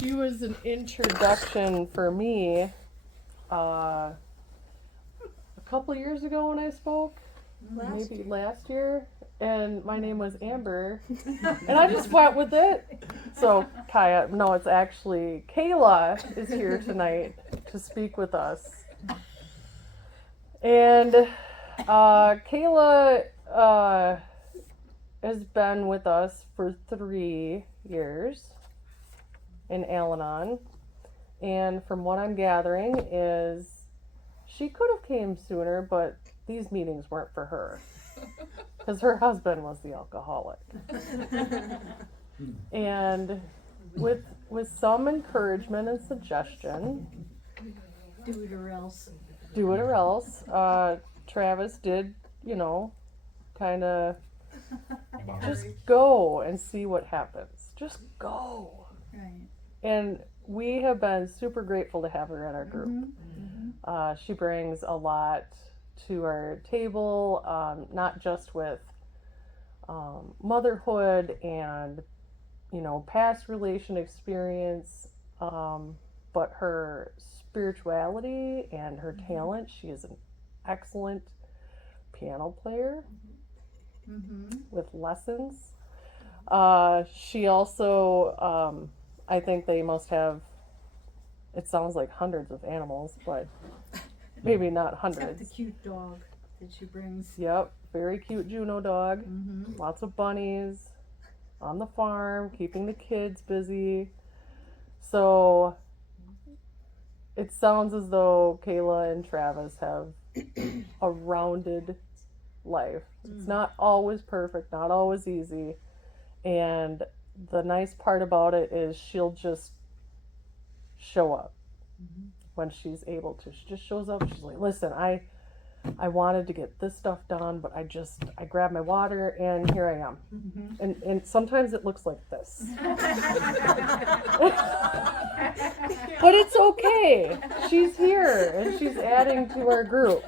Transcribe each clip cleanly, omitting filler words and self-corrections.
She was an introduction for me a couple years ago when I spoke, maybe last year, and my name was Amber, and I just went with it. So Kaya, no, it's actually Kayla is here tonight to speak with us, and Kayla has been with us for 3 years in Al-Anon, and from what I'm gathering is she could have came sooner, but these meetings weren't for her because her husband was the alcoholic. And with some encouragement and suggestion, do it or else, Travis did, kind of just go and see what happens. Just go. right. And we have been super grateful to have her in our group. She brings a lot to our table, not just with motherhood and, past relation experience, but her spirituality and her talent. She is an excellent piano player with lessons. She also, I think they must have, it sounds like hundreds of animals, but maybe not hundreds. Except the cute dog that she brings. Yep, very cute Juno dog. Lots of bunnies on the farm, keeping the kids busy. So it sounds as though Kayla and Travis have a rounded life. It's not always perfect, not always easy. And the nice part about it is she'll just show up when she's able to. She just shows up. She's like, listen, I wanted to get this stuff done, but I grabbed my water and here I am. And sometimes it looks like this. But it's okay. She's here and she's adding to our group.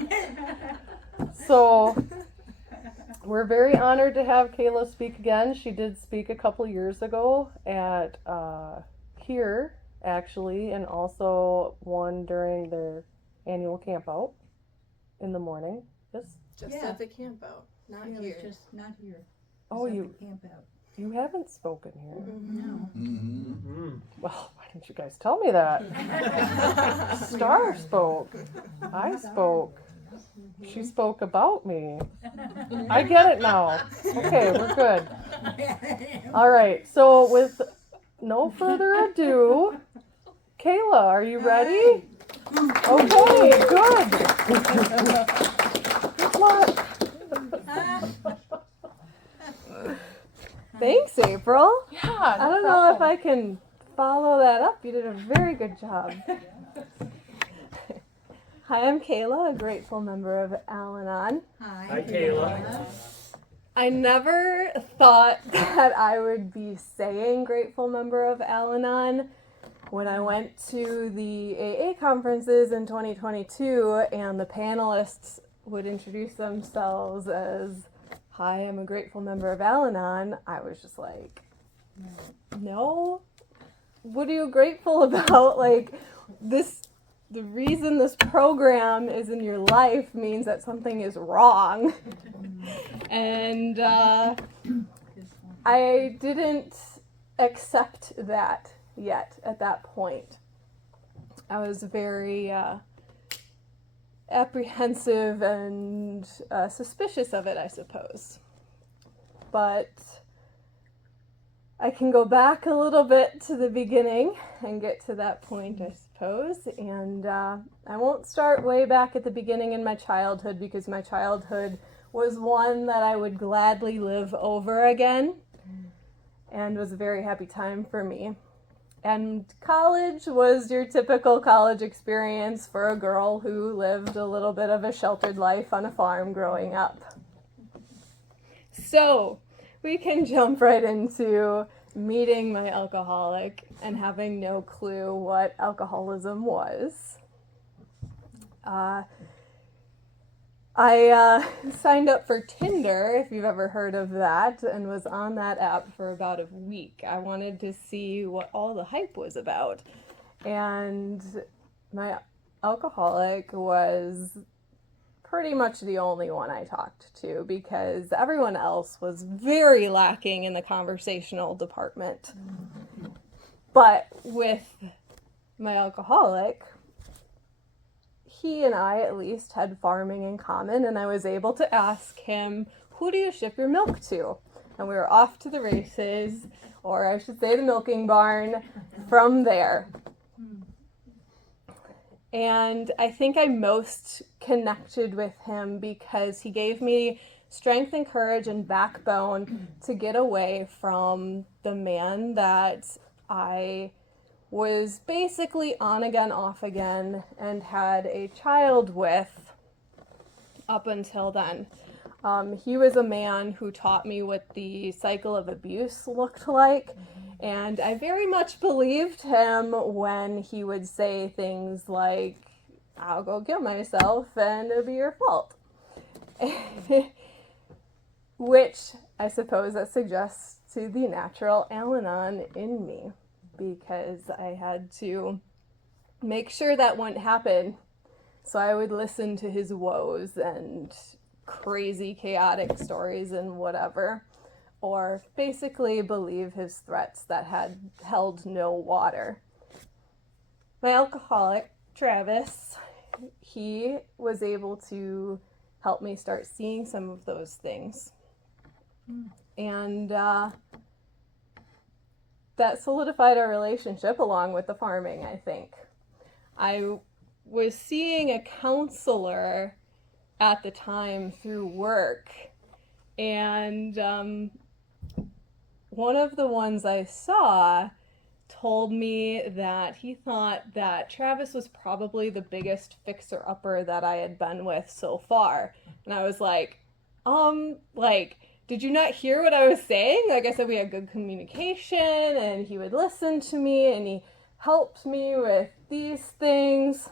So we're very honored to have Kayla speak again. She did speak a couple years ago at here, actually, and also one during their annual camp out in the morning. Yes? Just at the camp out, not Yeah, here. just not here. Oh, Just at you the camp out. you haven't spoken here. No. Well, why didn't you guys tell me that? Star spoke. I spoke. She spoke about me. I get it now. Okay, we're good. All right, so with no further ado, Kayla, are you ready? Okay, good. What? Thanks, April. Yeah, I don't know if I can follow that up. You did a very good job. Hi, I'm Kayla, a grateful member of Al-Anon. Hi, Kayla. I never thought that I would be saying grateful member of Al-Anon when I went to the AA conferences in 2022 and the panelists would introduce themselves as, hi, I'm a grateful member of Al-Anon. I was just like, no? What are you grateful about? Like, the reason this program is in your life means that something is wrong. And I didn't accept that yet at that point. I was very apprehensive and suspicious of it, I suppose. But I can go back a little bit to the beginning and get to that point, I suppose. And I won't start way back at the beginning in my childhood, because my childhood was one that I would gladly live over again and was a very happy time for me. And college was your typical college experience for a girl who lived a little bit of a sheltered life on a farm growing up. So we can jump right into meeting my alcoholic and having no clue what alcoholism was. I signed up for Tinder, if you've ever heard of that, and was on that app for about a week. I wanted to see what all the hype was about. And my alcoholic was pretty much the only one I talked to because everyone else was very lacking in the conversational department. But with my alcoholic, he and I at least had farming in common, and I was able to ask him, who do you ship your milk to? And we were off to the races, or I should say the milking barn, from there. And I think I most connected with him because he gave me strength and courage and backbone to get away from the man that I was basically on again, off again, and had a child with up until then. He was a man who taught me what the cycle of abuse looked like, and I very much believed him when he would say things like, I'll go kill myself and it'll be your fault. Which I suppose that suggests to the natural Al-Anon in me, because I had to make sure that wouldn't happen. So I would listen to his woes and crazy, chaotic stories and whatever, or basically believe his threats that had held no water. My alcoholic, Travis, he was able to help me start seeing some of those things. And that solidified our relationship along with the farming, I think. I was seeing a counselor at the time through work, and one of the ones I saw told me that he thought that Travis was probably the biggest fixer-upper that I had been with so far. And I was like, did you not hear what I was saying? Like I said, we had good communication, and he would listen to me, and he helped me with these things.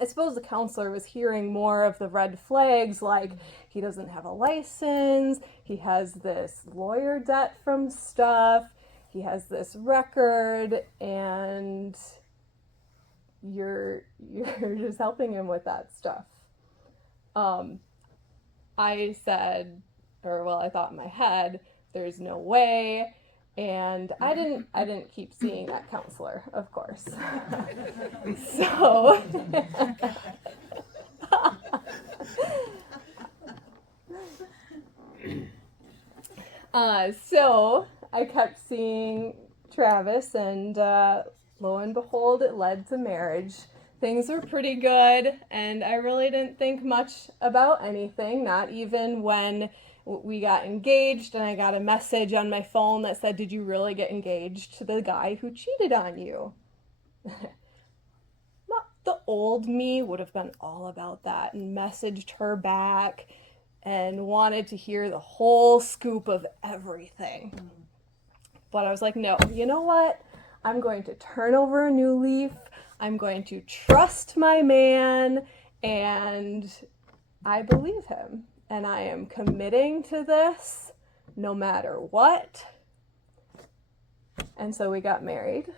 I suppose the counselor was hearing more of the red flags, like he doesn't have a license, he has this lawyer debt from stuff, he has this record, and you're just helping him with that stuff. I said, I thought in my head, there's no way. And I didn't keep seeing that counselor, of course. So, so I kept seeing Travis, and lo and behold, it led to marriage. Things were pretty good, and I really didn't think much about anything, not even when we got engaged and I got a message on my phone that said, did you really get engaged to the guy who cheated on you? The old me would have been all about that and messaged her back and wanted to hear the whole scoop of everything. But I was like, no, you know what? I'm going to turn over a new leaf. I'm going to trust my man, and I believe him. And I am committing to this no matter what. And so we got married.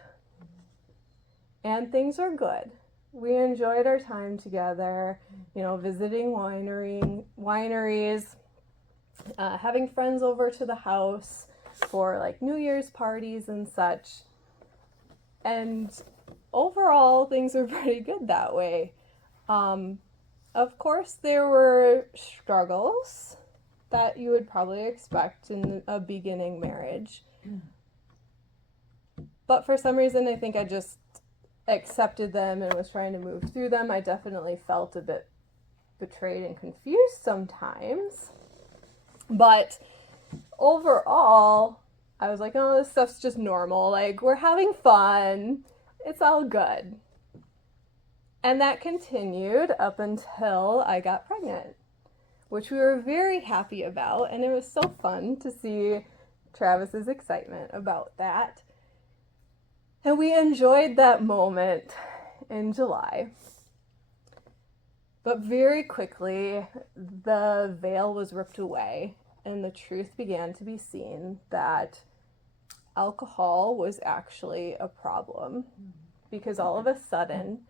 And things are good. We enjoyed our time together, visiting wineries, having friends over to the house for like New Year's parties and such. And overall, things were pretty good that way. Of course, there were struggles that you would probably expect in a beginning marriage. But for some reason, I think I just accepted them and was trying to move through them. I definitely felt a bit betrayed and confused sometimes. But overall, I was like, oh, this stuff's just normal. Like, we're having fun. It's all good. And that continued up until I got pregnant, which we were very happy about. And it was so fun to see Travis's excitement about that. And we enjoyed that moment in July. But very quickly, the veil was ripped away, and the truth began to be seen that alcohol was actually a problem, because all of a sudden,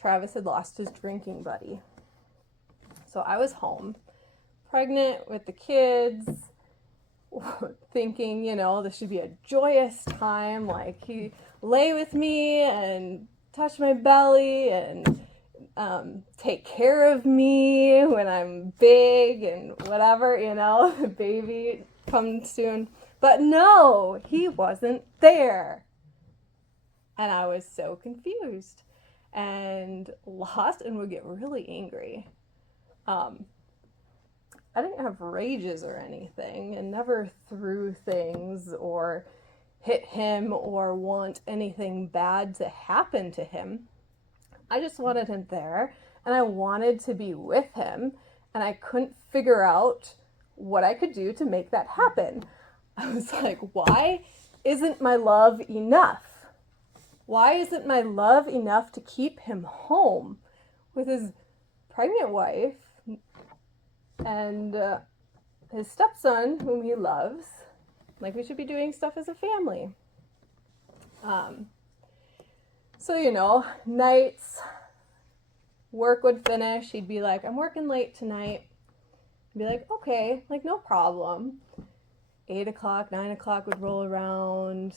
Travis had lost his drinking buddy. So I was home, pregnant with the kids, thinking, this should be a joyous time. Like, he lay with me and touch my belly and take care of me when I'm big and whatever, the baby comes soon. But no, he wasn't there. And I was so confused and lost and would get really angry. I didn't have rages or anything and never threw things or hit him or want anything bad to happen to him. I just wanted him there, and I wanted to be with him, and I couldn't figure out what I could do to make that happen. I was like, why isn't my love enough? Why isn't my love enough to keep him home with his pregnant wife and his stepson, whom he loves? Like, we should be doing stuff as a family. So, nights, work would finish. He'd be like, I'm working late tonight. I'd be like, okay, like, no problem. 8 o'clock, 9 o'clock would roll around.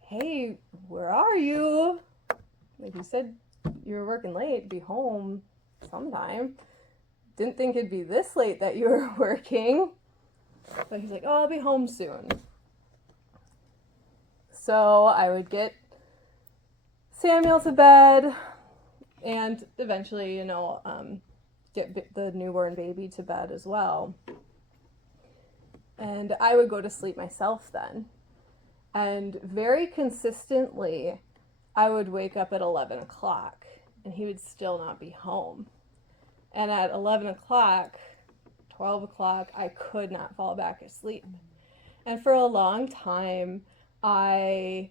Hey, where are you? Like, you said you were working late. Be home sometime. Didn't think it'd be this late that you were working. But he's like, oh, I'll be home soon. So I would get Samuel to bed and eventually, get the newborn baby to bed as well. And I would go to sleep myself then. And very consistently, I would wake up at 11 o'clock and he would still not be home. And at 11 o'clock, 12 o'clock, I could not fall back asleep. And for a long time, I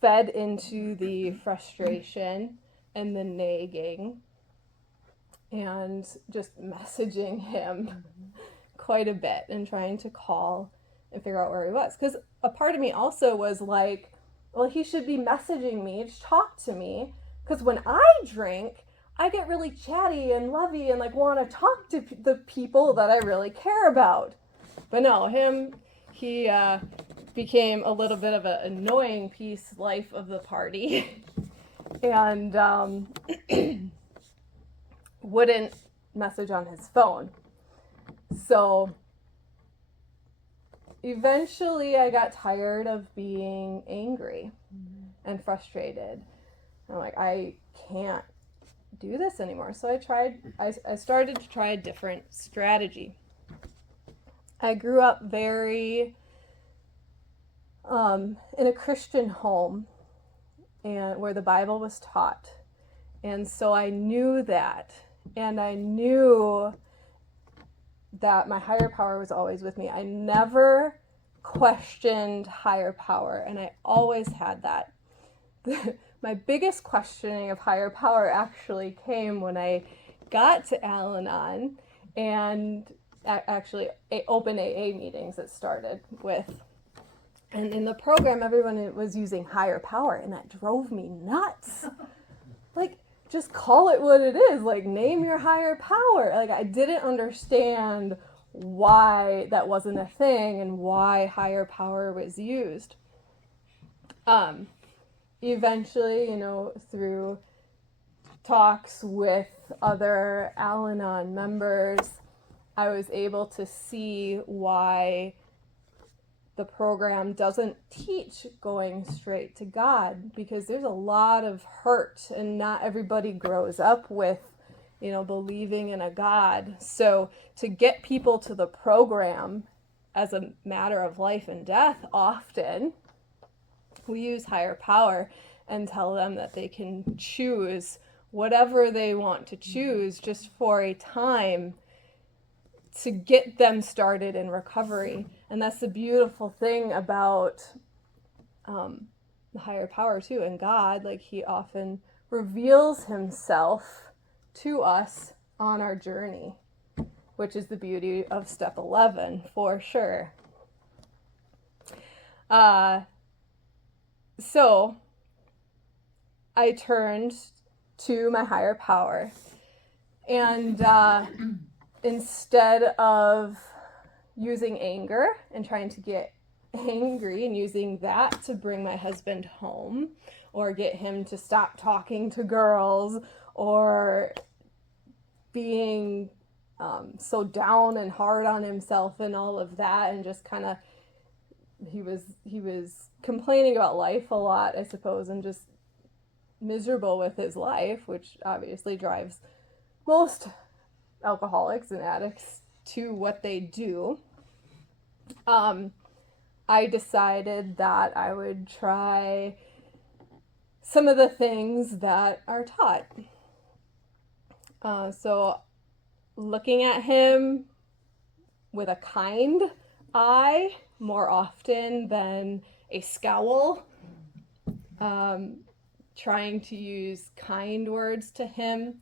fed into the frustration and the nagging and just messaging him quite a bit and trying to call and figure out where he was. Because a part of me also was like, well, he should be messaging me to talk to me. Because when I drink, I get really chatty and lovey and like want to talk to the people that I really care about. But no, he became a little bit of an annoying life of the party and wouldn't message on his phone. So eventually I got tired of being angry and frustrated. I'm like, I can't do this anymore. So I started to try a different strategy. I grew up very in a Christian home and where the Bible was taught. And so I knew that. And I knew that my higher power was always with me. I never questioned higher power, and I always had that. My biggest questioning of higher power actually came when I got to Al-Anon and actually open AA meetings it started with. And in the program, everyone was using higher power, and that drove me nuts. Like, just call it what it is. Like, name your higher power. Like, I didn't understand why that wasn't a thing and why higher power was used. Eventually, through talks with other Al-Anon members, I was able to see why the program doesn't teach going straight to God, because there's a lot of hurt and not everybody grows up with, believing in a God. So to get people to the program as a matter of life and death, often we use higher power and tell them that they can choose whatever they want to choose just for a time to get them started in recovery. And that's the beautiful thing about the higher power too, and God. Like, he often reveals himself to us on our journey, which is the beauty of step 11 for sure. So I turned to my higher power, and instead of using anger and trying to get angry and using that to bring my husband home or get him to stop talking to girls or being so down and hard on himself and all of that, and just kind of he was complaining about life a lot, I suppose, and just miserable with his life, which obviously drives most alcoholics and addicts to what they do. I decided that I would try some of the things that are taught. So looking at him with a kind eye more often than a scowl, trying to use kind words to him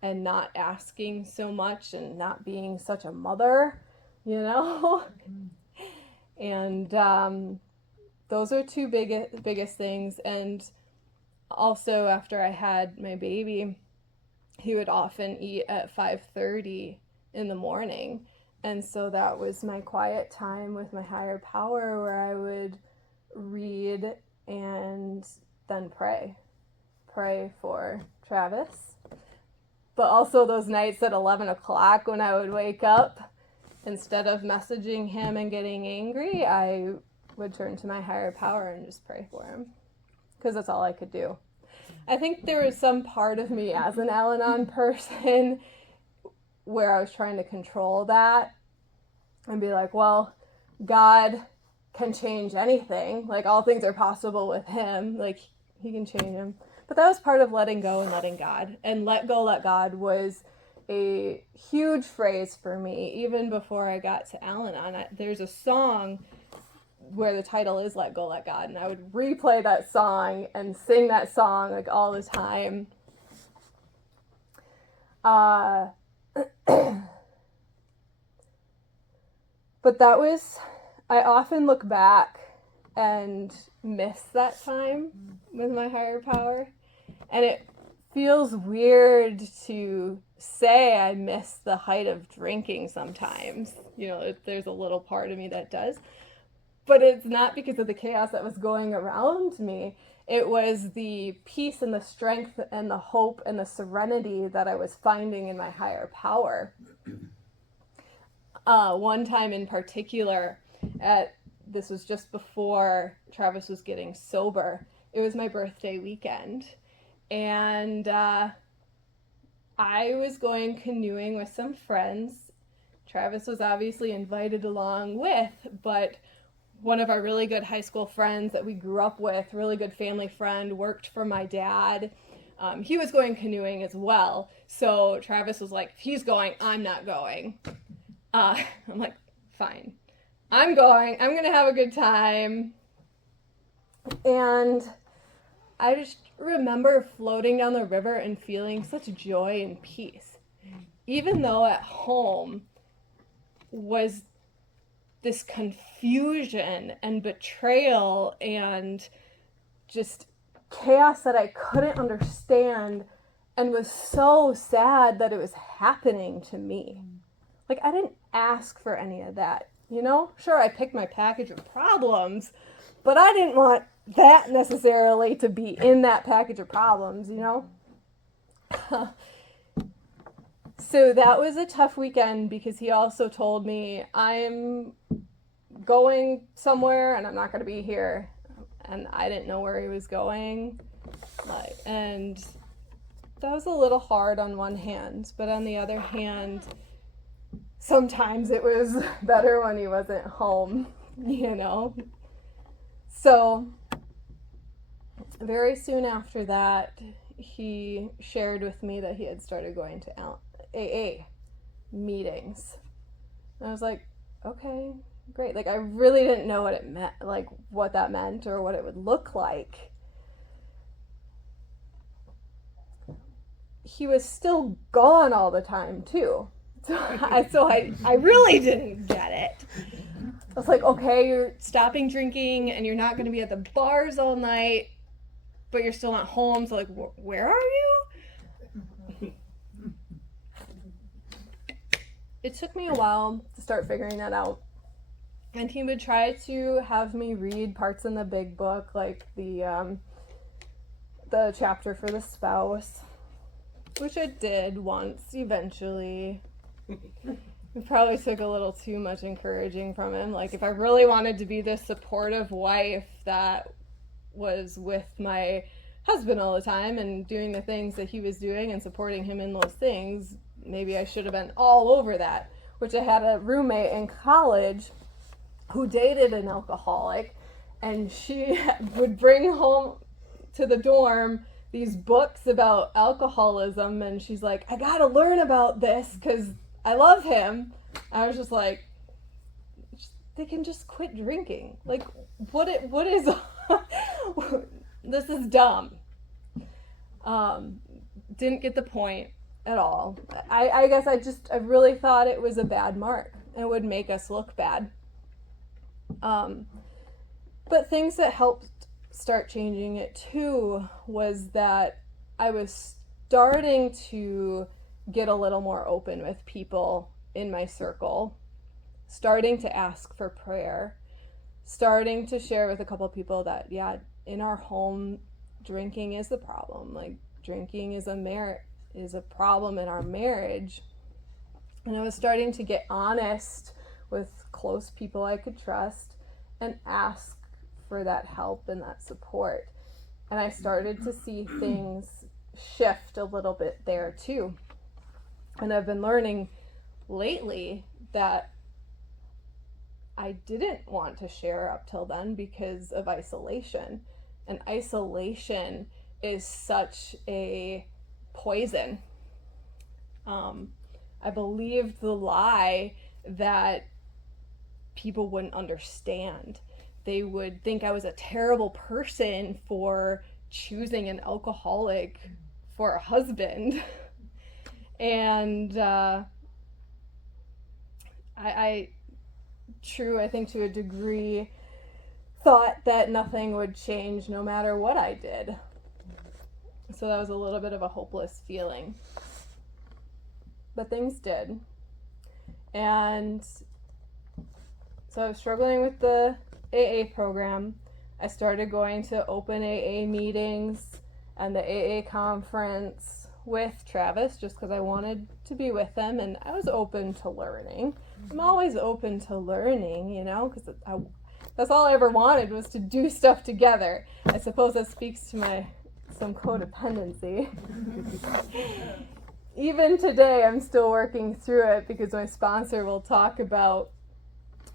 and not asking so much and not being such a mother, you know? And those are two biggest things. And also after I had my baby, he would often eat at 5:30 in the morning. And so that was my quiet time with my higher power, where I would read and then pray for Travis. But also those nights at 11 o'clock when I would wake up, instead of messaging him and getting angry, I would turn to my higher power and just pray for him, because that's all I could do. I think there was some part of me as an Al-Anon person where I was trying to control that and be like, well, God can change anything. Like, all things are possible with him. Like, he can change him. But that was part of letting go and letting God. And let go, let God was a huge phrase for me, even before I got to Al-Anon. There's a song where the title is Let Go, Let God, and I would replay that song and sing that song like all the time. But that was, I often look back and miss that time with my higher power, and it feels weird to say I miss the height of drinking sometimes. You know, there's a little part of me that does. But it's not because of the chaos that was going around me. It was the peace and the strength and the hope and the serenity that I was finding in my higher power. One time in particular, this was just before Travis was getting sober. It was my birthday weekend. And I was going canoeing with some friends. Travis was obviously invited along with, but one of our really good high school friends that we grew up with, really good family friend, worked for my dad. He was going canoeing as well. So Travis was like, if he's going, I'm not going. I'm like, fine. I'm going. I'm going to have a good time. And I just remember floating down the river and feeling such joy and peace. Even though at home was this confusion and betrayal and just chaos that I couldn't understand, and was so sad that it was happening to me. Like, I didn't ask for any of that, you know? Sure, I picked my package of problems, but I didn't want that necessarily to be in that package of problems, you know? So that was a tough weekend, because he also told me, I'm going somewhere and I'm not going to be here. And I didn't know where he was going. And that was a little hard on one hand, but on the other hand, sometimes it was better when he wasn't home, you know? So very soon after that, he shared with me that he had started going to AA meetings. And I was like, okay, great. Like, I really didn't know what it meant, like what that meant or what it would look like. he was still gone all the time too. So I really didn't get it. I was like, okay, you're stopping drinking and you're not going to be at the bars all night, but you're still not home. So like, where are you? It took me a while to start figuring that out. And he would try to have me read parts in the big book, like the chapter for the spouse, which I did once eventually. It probably took a little too much encouraging from him. Like, if I really wanted to be this supportive wife that was with my husband all the time and doing the things that he was doing and supporting him in those things, maybe I should have been all over that. Which I had a roommate in college who dated an alcoholic, and she would bring home to the dorm these books about alcoholism, and she's like, I gotta learn about this because I love him. I was just like, they can just quit drinking. Like, what is this is dumb. Didn't get the point at all. I guess I really thought it was a bad mark. It would make us look bad. But things that helped start changing it too was that I was starting to get a little more open with people in my circle, starting to ask for prayer, starting to share with a couple of people that, yeah, in our home, drinking is the problem. Like, drinking is a problem in our marriage. And I was starting to get honest with close people I could trust and ask for that help and that support. And I started to see things shift a little bit there too. And I've been learning lately that I didn't want to share up till then because of isolation. And isolation is such a poison. I believed the lie that people wouldn't understand. They would think I was a terrible person for choosing an alcoholic for a husband. And I think to a degree, thought that nothing would change no matter what I did. So that was a little bit of a hopeless feeling. But things did. And so I was struggling with the AA program. I started going to open AA meetings and the AA conference with Travis just because I wanted to be with them, and I was open to learning. I'm always open to learning, you know, because that's all I ever wanted was to do stuff together. I suppose that speaks to some codependency. Even today, I'm still working through it because my sponsor will talk about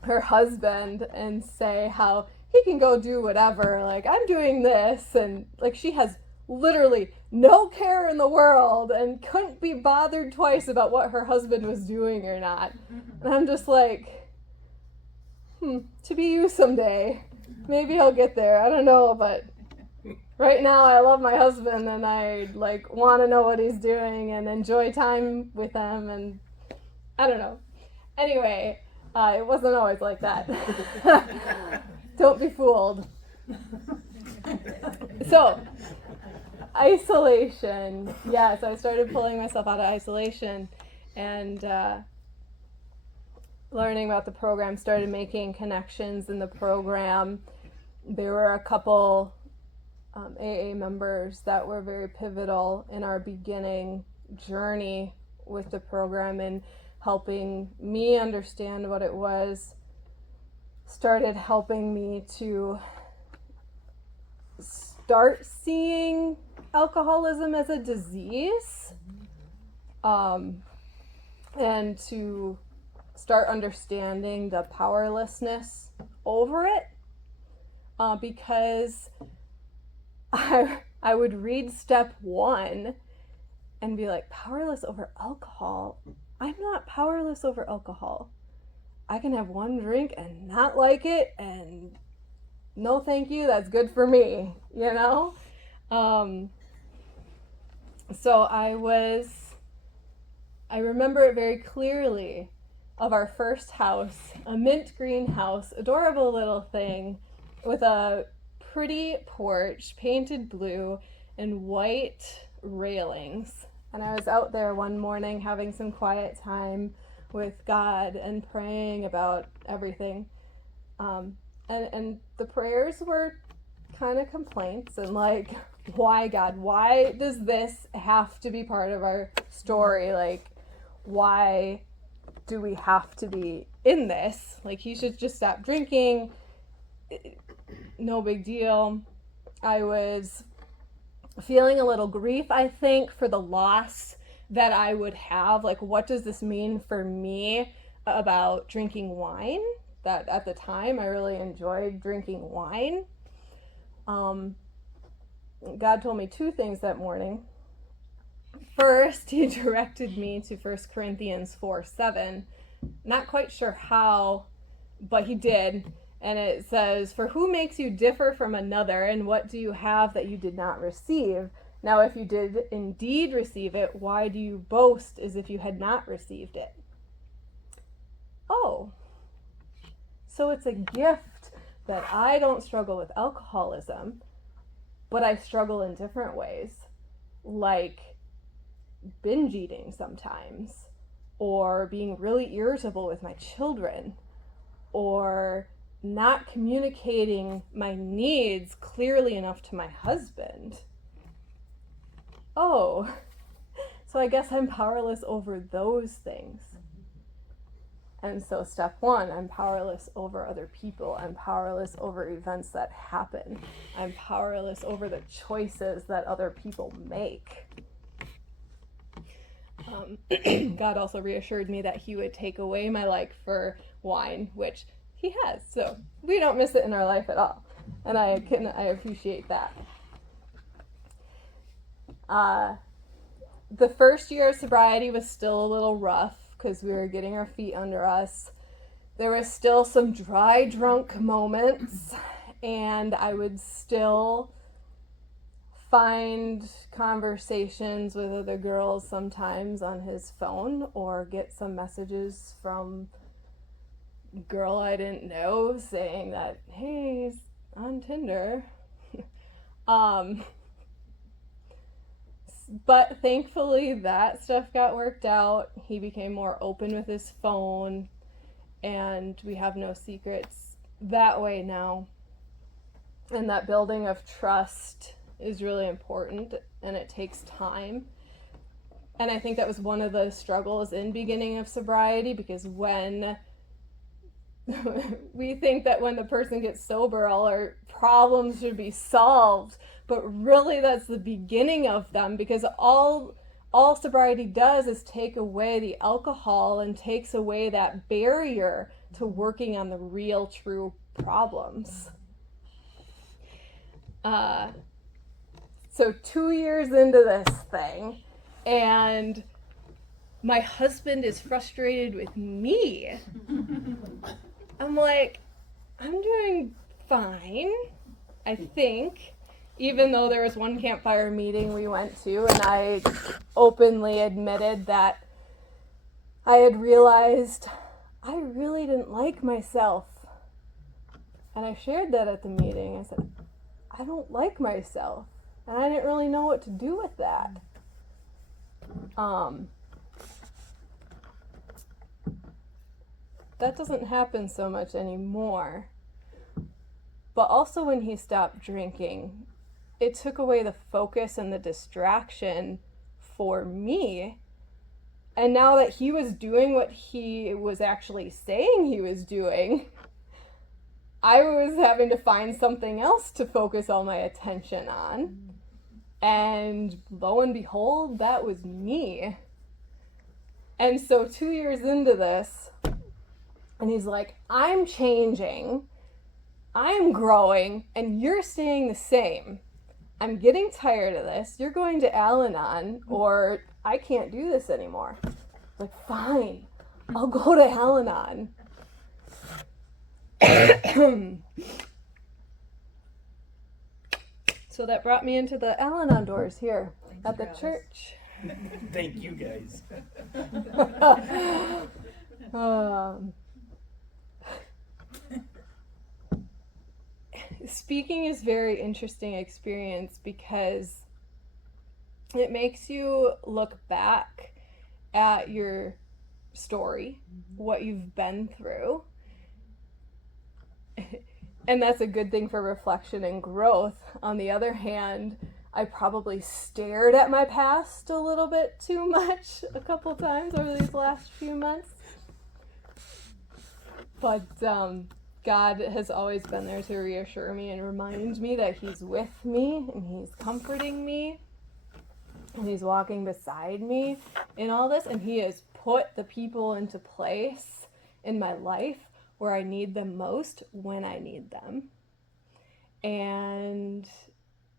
her husband and say how he can go do whatever. Like, I'm doing this, and like she has literally no care in the world and couldn't be bothered twice about what her husband was doing or not. And I'm just like, to be you someday. Maybe I'll get there. I don't know, but right now I love my husband and I like want to know what he's doing and enjoy time with him, and I don't know. Anyway, it wasn't always like that. Don't be fooled. So, isolation. Yes, I started pulling myself out of isolation and learning about the program, started making connections in the program. There were a couple AA members that were very pivotal in our beginning journey with the program and helping me understand what it was, started helping me to start seeing alcoholism as a disease, and to start understanding the powerlessness over it, because I would read step 1 and be like, powerless over alcohol? I'm not powerless over alcohol. I can have one drink and not like it, and no thank you, that's good for me, you know? So I remember it very clearly of our first house, a mint green house, adorable little thing with a pretty porch, painted blue, and white railings. And I was out there one morning having some quiet time with God and praying about everything. And the prayers were kind of complaints and like, why, God? Why does this have to be part of our story? Like, why do we have to be in this? Like, he should just stop drinking. No big deal. I was feeling a little grief, I think, for the loss that I would have. Like, what does this mean for me about drinking wine? That at the time I really enjoyed drinking wine. God told me two things that morning. First, he directed me to 1 Corinthians 4:7. Not quite sure how, but he did. And it says, "For who makes you differ from another, and what do you have that you did not receive? Now if you did indeed receive it, why do you boast as if you had not received it?" Oh, so it's a gift that I don't struggle with alcoholism, but I struggle in different ways, like binge eating sometimes, or being really irritable with my children, or not communicating my needs clearly enough to my husband. Oh, so I guess I'm powerless over those things. And so step one, I'm powerless over other people. I'm powerless over events that happen. I'm powerless over the choices that other people make. God also reassured me that he would take away my like for wine, which he has. So we don't miss it in our life at all. And I appreciate that. The first year of sobriety was still a little rough because we were getting our feet under us. There was still some dry drunk moments, and I would still find conversations with other girls sometimes on his phone, or get some messages from a girl I didn't know saying that, hey, he's on Tinder. But thankfully that stuff got worked out. He became more open with his phone, and we have no secrets that way now. And that building of trust is really important, and it takes time. And I think that was one of the struggles in beginning of sobriety, because when we think that when the person gets sober, all our problems should be solved, but really that's the beginning of them, because all sobriety does is take away the alcohol and takes away that barrier to working on the real, true problems. So 2 years into this thing, and my husband is frustrated with me. I'm like, I'm doing fine, I think, even though there was one campfire meeting we went to, and I openly admitted that I had realized I really didn't like myself. And I shared that at the meeting. I said, I don't like myself. And I didn't really know what to do with that. That doesn't happen so much anymore. But also when he stopped drinking, it took away the focus and the distraction for me. And now that he was doing what he was actually saying he was doing, I was having to find something else to focus all my attention on. And lo and behold, that was me. And so 2 years into this, and he's like, I'm changing, I'm growing, and you're staying the same. I'm getting tired of this. You're going to Al-Anon, or I can't do this anymore. Like, fine, I'll go to Al-Anon. So that brought me into the Al-Anon doors here at the Travis. church. Thank you guys. Speaking is very interesting experience because it makes you look back at your story, what you've been through. And that's a good thing for reflection and growth. On the other hand, I probably stared at my past a little bit too much a couple times over these last few months. But God has always been there to reassure me and remind me that He's with me and He's comforting me and He's walking beside me in all this, and He has put the people into place in my life where I need them most when I need them. And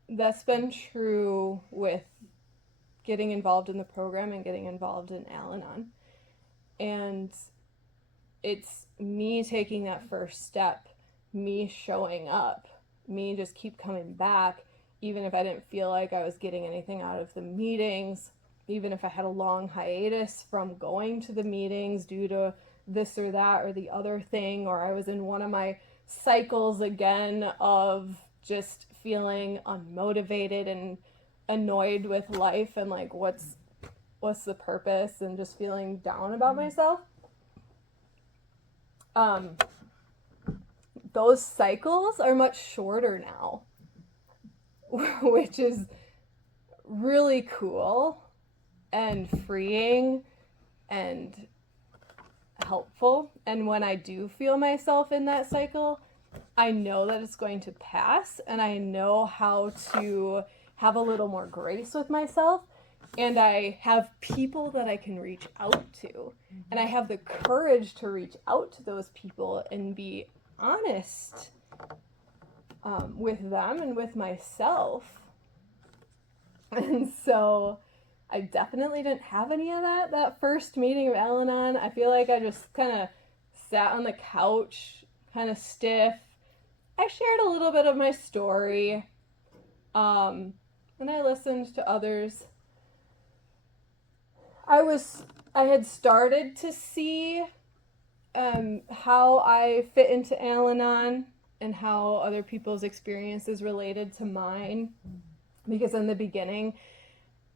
that's been true with getting involved in the program and getting involved in Al-Anon. And it's me taking that first step, me showing up, me just keep coming back, even if I didn't feel like I was getting anything out of the meetings, even if I had a long hiatus from going to the meetings due to this or that or the other thing, or I was in one of my cycles again of just feeling unmotivated and annoyed with life and like what's the purpose, and just feeling down about myself. Those cycles are much shorter now, which is really cool and freeing and helpful. And when I do feel myself in that cycle, I know that it's going to pass, and I know how to have a little more grace with myself, and I have people that I can reach out to, and I have the courage to reach out to those people and be honest with them and with myself. And so I definitely didn't have any of that first meeting of Al-Anon. I feel like I just kind of sat on the couch, kind of stiff. I shared a little bit of my story, and I listened to others. I had started to see how I fit into Al-Anon and how other people's experiences related to mine, because in the beginning,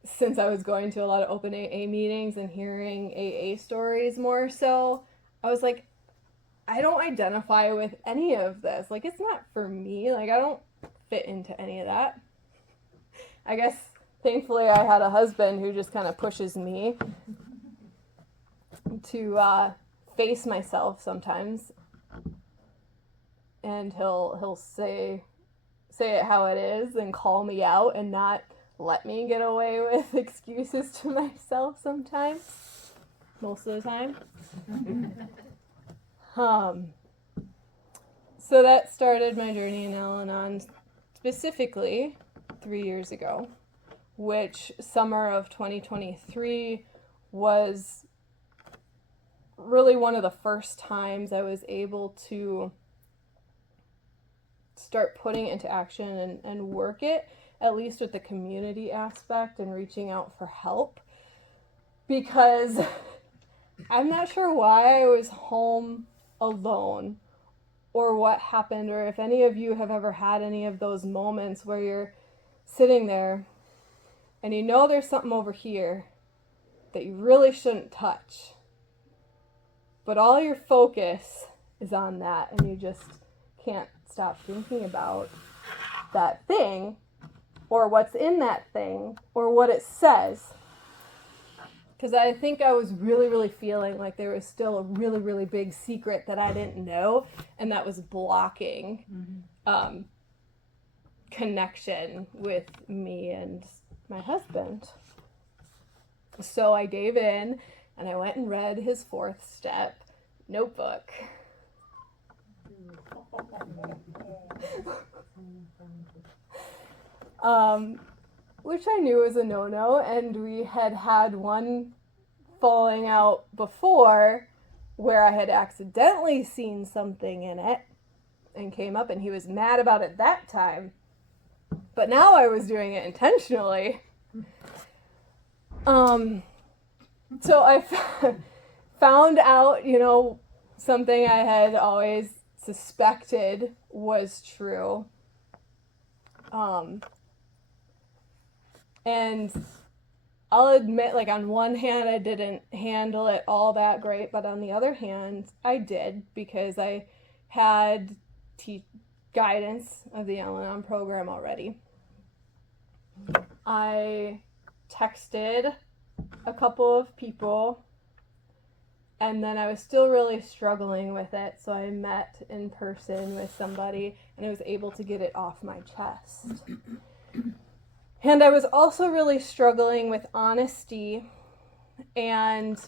since I was going to a lot of open AA meetings and hearing AA stories more so, I was like, I don't identify with any of this. Like, it's not for me. Like, I don't fit into any of that. I guess, thankfully, I had a husband who just kind of pushes me to face myself sometimes. And he'll say it how it is and call me out and not let me get away with excuses to myself sometimes. Most of the time. So that started my journey in Al-Anon specifically 3 years ago, which summer of 2023 was really one of the first times I was able to start putting into action and work it, at least with the community aspect and reaching out for help, because I'm not sure why I was home alone or what happened, or if any of you have ever had any of those moments where you're sitting there and you know there's something over here that you really shouldn't touch, but all your focus is on that and you just can't stop thinking about that thing or what's in that thing or what it says. Because I think I was really, really feeling like there was still a really, really big secret that I didn't know, and that was blocking connection with me and my husband. So I gave in, and I went and read his 4th step notebook. Which I knew was a no-no, and we had one falling out before where I had accidentally seen something in it and came up, and he was mad about it that time. But now I was doing it intentionally. So I found out, something I had always suspected was true. And I'll admit, on one hand, I didn't handle it all that great, but on the other hand, I did, because I had guidance of the Al-Anon program already. I texted a couple of people, and then I was still really struggling with it, so I met in person with somebody, and I was able to get it off my chest. And I was also really struggling with honesty and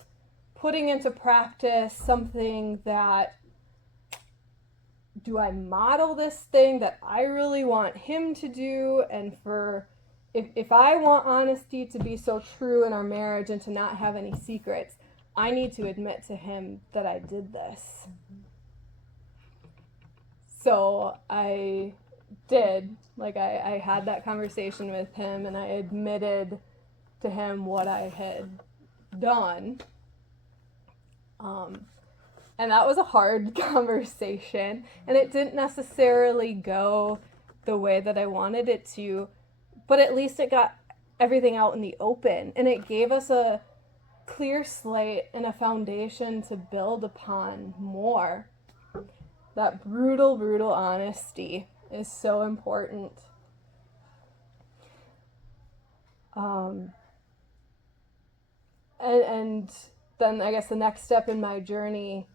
putting into practice something that, do I model this thing that I really want him to do? And if I want honesty to be so true in our marriage and to not have any secrets, I need to admit to him that I did this. So I did. I had that conversation with him, and I admitted to him what I had done. And that was a hard conversation, and it didn't necessarily go the way that I wanted it to, but at least it got everything out in the open, and it gave us a clear slate and a foundation to build upon more. That brutal, brutal honesty is so important. And then I guess the next step in my journey,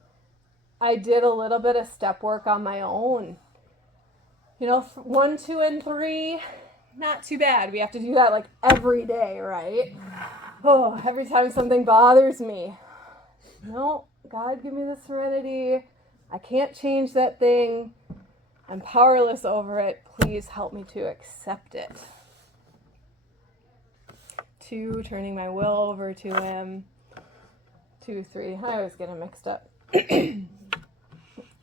I did a little bit of step work on my own. 1, 2, and 3, not too bad. We have to do that every day, right? Oh, every time something bothers me. No, God, give me the serenity. I can't change that thing. I'm powerless over it. Please help me to accept it. 2, turning my will over to him. 2, 3, I always get them mixed up.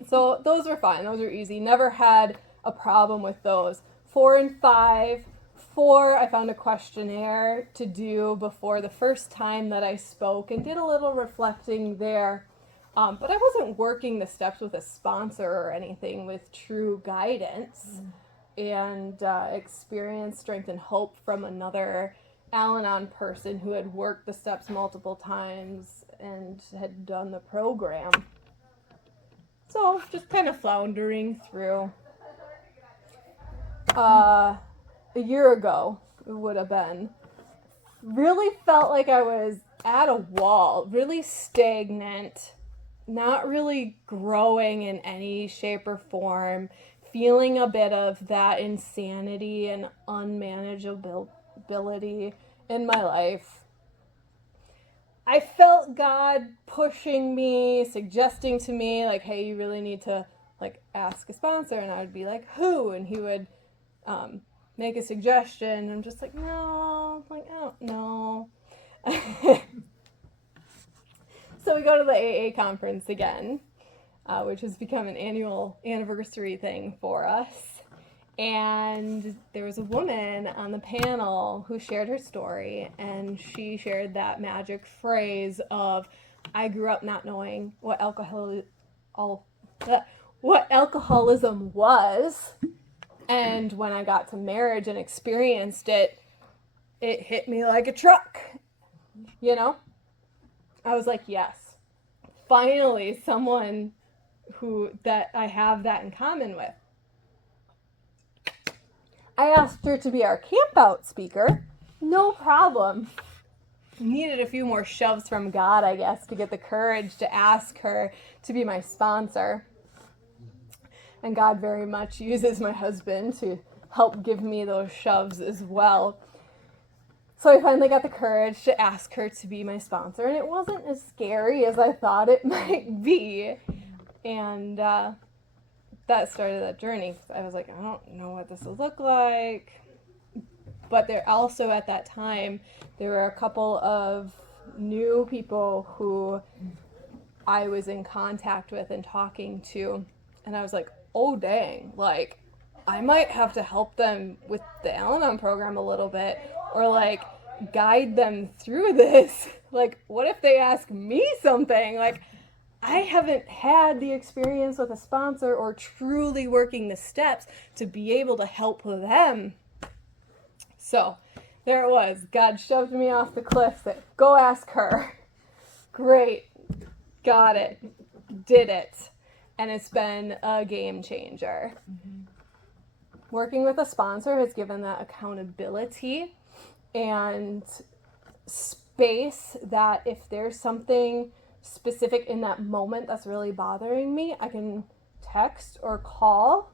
So those were fine. Those were easy. Never had a problem with those. 4 and 5. 4, I found a questionnaire to do before the first time that I spoke and did a little reflecting there. But I wasn't working the steps with a sponsor or anything, with true guidance and experience, strength, and hope from another Al-Anon person who had worked the steps multiple times and had done the program. So just kind of floundering through. A year ago, it would have been, really felt like I was at a wall, really stagnant, not really growing in any shape or form, feeling a bit of that insanity and unmanageability in my life. I felt God pushing me, suggesting to me, hey, you really need to, ask a sponsor. And I would be like, who? And he would make a suggestion. And I'm just no, I don't know. So we go to the AA conference again, which has become an annual anniversary thing for us. And there was a woman on the panel who shared her story, and she shared that magic phrase of, I grew up not knowing what alcoholism was, and when I got to marriage and experienced it, it hit me like a truck, I was like, yes, finally someone that I have that in common with. I asked her to be our campout speaker. No problem. Needed a few more shoves from God, I guess, to get the courage to ask her to be my sponsor. And God very much uses my husband to help give me those shoves as well. So I finally got the courage to ask her to be my sponsor, and it wasn't as scary as I thought it might be. And that started that journey. I was like, I don't know what this will look like. But there also, at that time, there were a couple of new people who I was in contact with and talking to. And I was like, oh dang, I might have to help them with the Al-Anon program a little bit, or like guide them through this. Like, what if they ask me something? Like, I haven't had the experience with a sponsor or truly working the steps to be able to help them. So there it was. God shoved me off the cliff, said, go ask her. Great. Got it. Did it. And it's been a game changer. Working with a sponsor has given that accountability and space that if there's something specific in that moment that's really bothering me, I can text or call.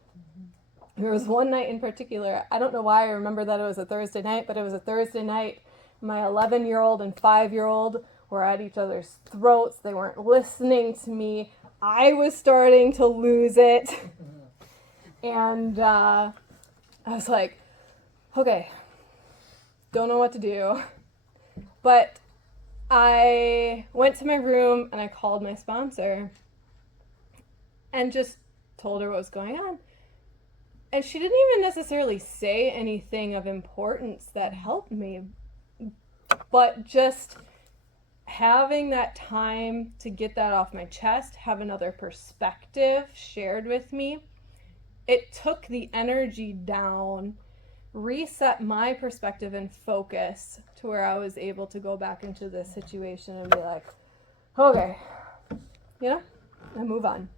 There was one night in particular, I don't know why I remember that it was a Thursday night, but it was a Thursday night. My 11-year-old and 5-year-old were at each other's throats. They weren't listening to me. I was starting to lose it. And I was like, okay, don't know what to do. But I went to my room and I called my sponsor and just told her what was going on. And she didn't even necessarily say anything of importance that helped me, but just having that time to get that off my chest, have another perspective shared with me, it took the energy down, reset my perspective and focus to where I was able to go back into this situation and be like, okay, and move on.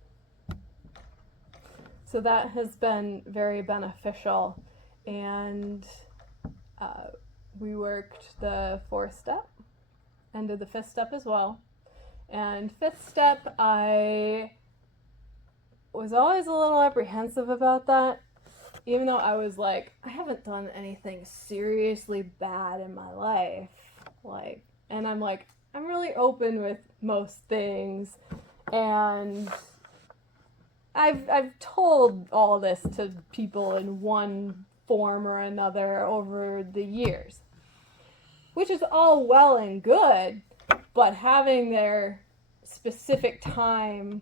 So that has been very beneficial, and we worked the 4th step and did the 5th step as well. And 5th step, I was always a little apprehensive about that, even though I was like, I haven't done anything seriously bad in my life. And I'm like, I'm really open with most things, and I've told all this to people in one form or another over the years, which is all well and good, but having their specific time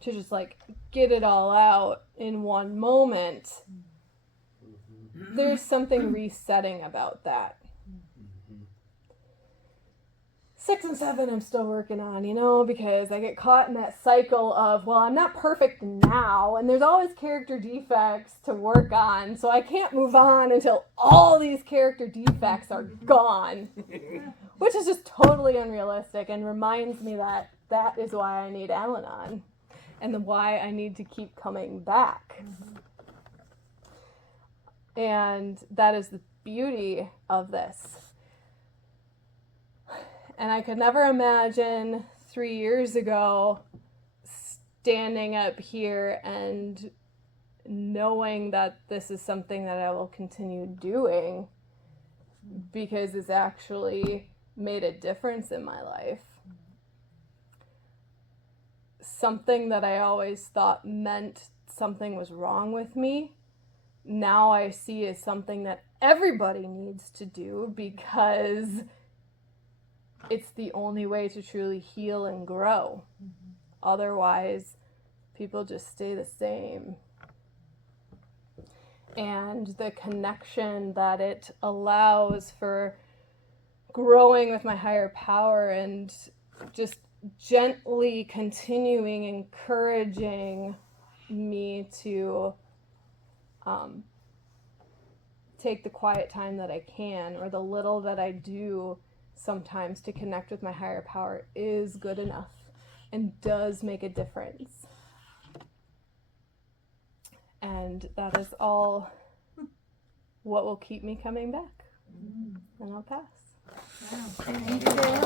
to just like get it all out in one moment, there's something resetting about that. 6 and 7 I'm still working on, because I get caught in that cycle of, well, I'm not perfect now, and there's always character defects to work on, so I can't move on until all these character defects are gone, which is just totally unrealistic and reminds me that that is why I need Al-Anon and why I need to keep coming back. And that is the beauty of this. And I could never imagine 3 years ago standing up here and knowing that this is something that I will continue doing, because it's actually made a difference in my life. Something that I always thought meant something was wrong with me, now I see as something that everybody needs to do, because it's the only way to truly heal and grow. Otherwise, people just stay the same. And the connection that it allows for growing with my higher power and just gently continuing encouraging me to take the quiet time that I can, or the little that I do sometimes to connect with my higher power, is good enough and does make a difference. And that is all what will keep me coming back. And I'll pass. Wow. Thank you, Kayla.